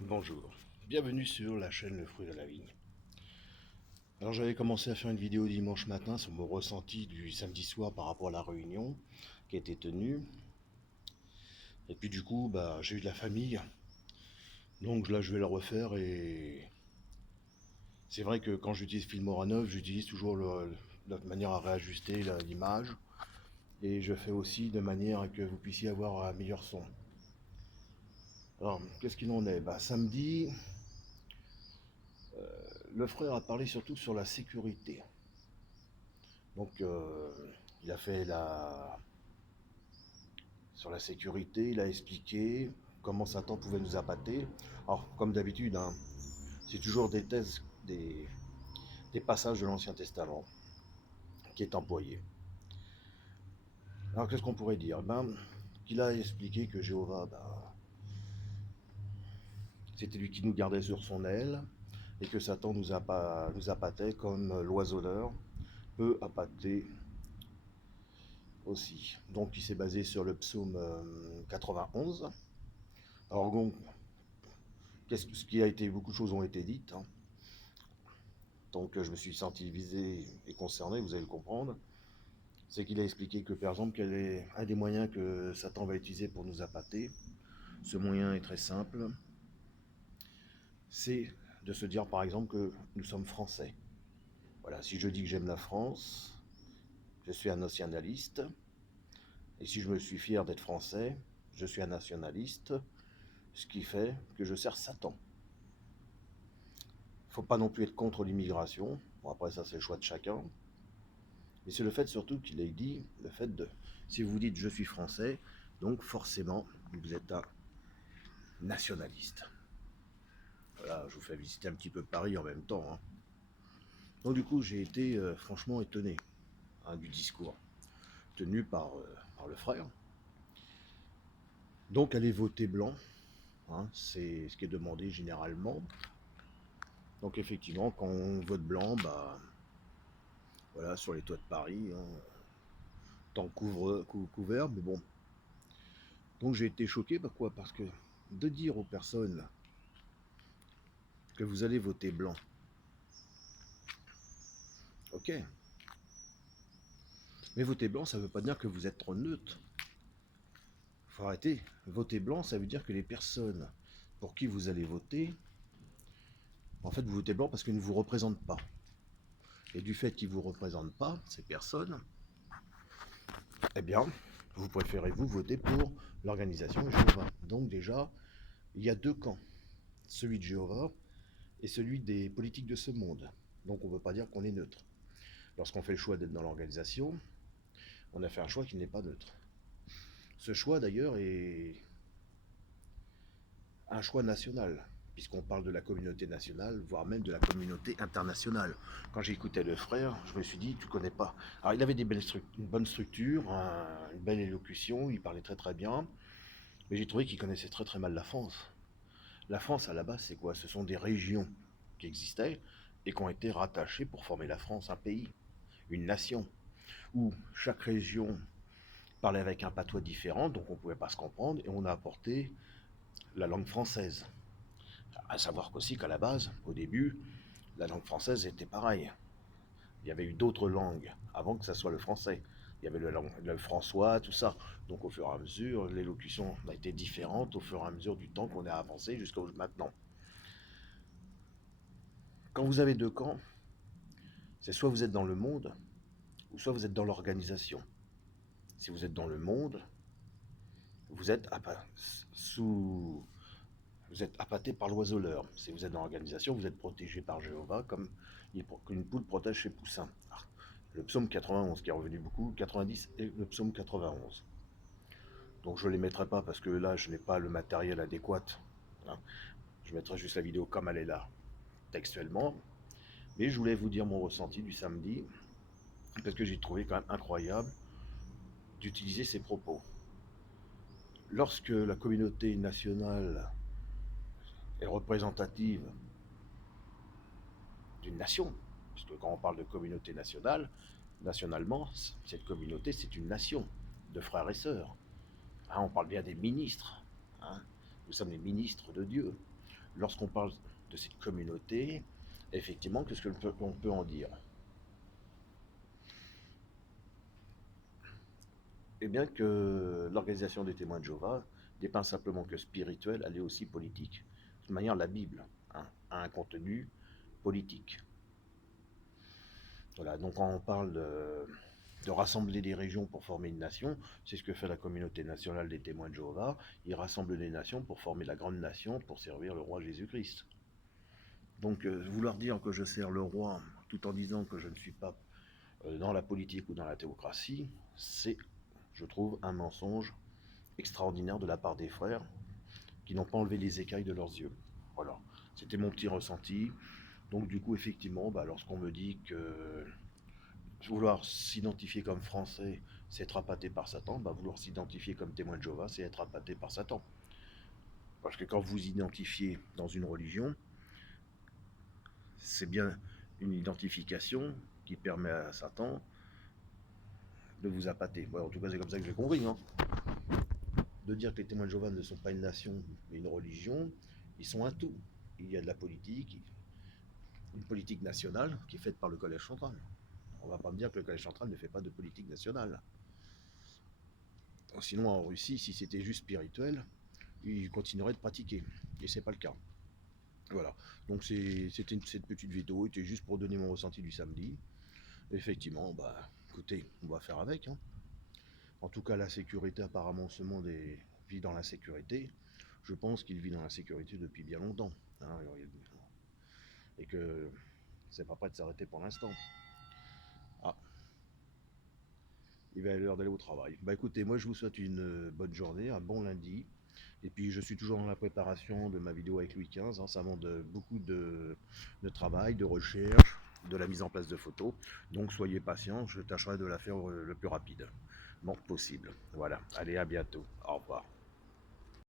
Bonjour, bienvenue sur la chaîne Le Fruit de la Vigne. Alors j'avais commencé à faire une vidéo dimanche matin sur mon ressenti du samedi soir par rapport à la réunion qui a été tenue. Et puis du coup, j'ai eu de la famille, donc là je vais la refaire et c'est vrai que quand j'utilise Filmora 9, j'utilise toujours de manière à réajuster l'image et je fais aussi de manière à que vous puissiez avoir un meilleur son. Alors, qu'est-ce qu'il en est? Samedi, le frère a parlé surtout sur la sécurité. Donc, il a fait sur la sécurité, il a expliqué comment Satan pouvait nous appâter. Alors, comme d'habitude, hein, c'est toujours des thèses, des passages de l'Ancien Testament qui est employé. Alors, qu'est-ce qu'on pourrait dire? Qu'il a expliqué que Jéhovah, c'était lui qui nous gardait sur son aile et que Satan nous appâtait comme l'oiseleur peut appâter aussi. Donc, il s'est basé sur le psaume 91. Alors, bon, ce qui a été, beaucoup de choses ont été dites, hein. Donc je me suis senti visé et concerné, vous allez le comprendre. C'est qu'il a expliqué que par exemple, quel est un des moyens que Satan va utiliser pour nous appâter. Ce moyen est très simple. C'est de se dire par exemple que nous sommes français. Voilà, si je dis que j'aime la France, je suis un nationaliste. Et si je me suis fier d'être français, je suis un nationaliste, ce qui fait que je sers Satan. Il ne faut pas non plus être contre l'immigration. Bon, après ça, c'est le choix de chacun. Mais c'est le fait surtout qu'il ait dit, le fait de, si vous dites je suis français, donc forcément vous êtes un nationaliste. Voilà, je vous fais visiter un petit peu Paris en même temps, hein. Donc du coup j'ai été franchement étonné, hein, du discours tenu par le frère. Donc allez voter blanc, hein, c'est ce qui est demandé généralement. Donc effectivement quand on vote blanc, voilà, sur les toits de Paris, hein, temps couvert, mais bon. Donc j'ai été choqué, pourquoi? Parce que de dire aux personnes que vous allez voter blanc, ok, mais voter blanc, ça ne veut pas dire que vous êtes neutre. Il faut arrêter. Voter blanc, ça veut dire que les personnes pour qui vous allez voter, en fait, vous votez blanc parce qu'ils ne vous représentent pas. Et du fait qu'ils ne vous représentent pas, ces personnes, eh bien, vous préférez vous voter pour l'organisation Jéhovah. Donc déjà, il y a deux camps. Celui de Jéhovah et celui des politiques de ce monde. Donc on ne peut pas dire qu'on est neutre. Lorsqu'on fait le choix d'être dans l'organisation, on a fait un choix qui n'est pas neutre. Ce choix d'ailleurs est un choix national, puisqu'on parle de la communauté nationale, voire même de la communauté internationale. Quand j'écoutais le frère, je me suis dit, tu connais pas. Alors il avait une bonne structure, une belle élocution, il parlait très très bien, mais j'ai trouvé qu'il connaissait très très mal la France. La France à la base c'est quoi? Ce sont des régions qui existaient et qui ont été rattachées pour former la France, un pays, une nation, où chaque région parlait avec un patois différent, donc on ne pouvait pas se comprendre, et on a apporté la langue française. À savoir qu'aussi qu'à la base, au début, la langue française était pareille. Il y avait eu d'autres langues avant que ça soit le français. Il y avait le françois, tout ça. Donc au fur et à mesure, l'élocution a été différente au fur et à mesure du temps qu'on a avancé jusqu'à maintenant. Quand vous avez deux camps, c'est soit vous êtes dans le monde, ou soit vous êtes dans l'organisation. Si vous êtes dans le monde, vous êtes sous vous êtes appâté par l'oiseleur. Si vous êtes dans l'organisation, vous êtes protégé par Jéhovah comme une poule protège ses poussins. Le psaume 91 qui est revenu beaucoup, 90 et le psaume 91. Donc je ne les mettrai pas parce que là je n'ai pas le matériel adéquat, hein. Je mettrai juste la vidéo comme elle est là, textuellement. Mais je voulais vous dire mon ressenti du samedi, parce que j'ai trouvé quand même incroyable d'utiliser ces propos. Lorsque la communauté nationale est représentative d'une nation, puisque quand on parle de communauté nationale, nationalement, cette communauté, c'est une nation de frères et sœurs. Hein, on parle bien des ministres. Hein. Nous sommes les ministres de Dieu. lorsqu'on parle de cette communauté, effectivement, qu'est-ce qu'on peut en dire? Eh bien que l'organisation des témoins de Jéhovah n'est pas simplement que spirituelle, elle est aussi politique. De toute manière, la Bible, hein, a un contenu politique. Voilà, donc quand on parle de rassembler des régions pour former une nation, c'est ce que fait la communauté nationale des témoins de Jéhovah. Ils rassemblent des nations pour former la grande nation, pour servir le roi Jésus-Christ. Donc vouloir dire que je sers le roi tout en disant que je ne suis pas dans la politique ou dans la théocratie, c'est, je trouve, un mensonge extraordinaire de la part des frères qui n'ont pas enlevé les écailles de leurs yeux. Voilà, c'était mon petit ressenti. Donc du coup, effectivement, lorsqu'on me dit que vouloir s'identifier comme français, c'est être appâté par Satan, vouloir s'identifier comme témoin de Jéhovah, c'est être appâté par Satan. Parce que quand vous identifiez dans une religion, c'est bien une identification qui permet à Satan de vous appâter. Ouais, en tout cas, c'est comme ça que j'ai compris. Hein. De dire que les témoins de Jéhovah ne sont pas une nation, mais une religion, ils sont un tout. Il y a de la politique, une politique nationale qui est faite par le Collège central. On ne va pas me dire que le Collège central ne fait pas de politique nationale. Sinon, en Russie, si c'était juste spirituel, ils continueraient de pratiquer. Et c'est pas le cas. Voilà. Donc cette petite vidéo était juste pour donner mon ressenti du samedi. Effectivement, écoutez, on va faire avec. Hein. En tout cas, la sécurité, apparemment, ce monde vit dans la sécurité. Je pense qu'il vit dans la sécurité depuis bien longtemps. Hein, et que c'est pas prêt de s'arrêter pour l'instant. Ah, il va être l'heure d'aller au travail. Écoutez, moi je vous souhaite une bonne journée, un bon lundi. Et puis je suis toujours dans la préparation de ma vidéo avec Louis XV. Hein, ça demande beaucoup de travail, de recherche, de la mise en place de photos. Donc soyez patients, je tâcherai de la faire le plus rapide possible. Voilà, allez, à bientôt. Au revoir.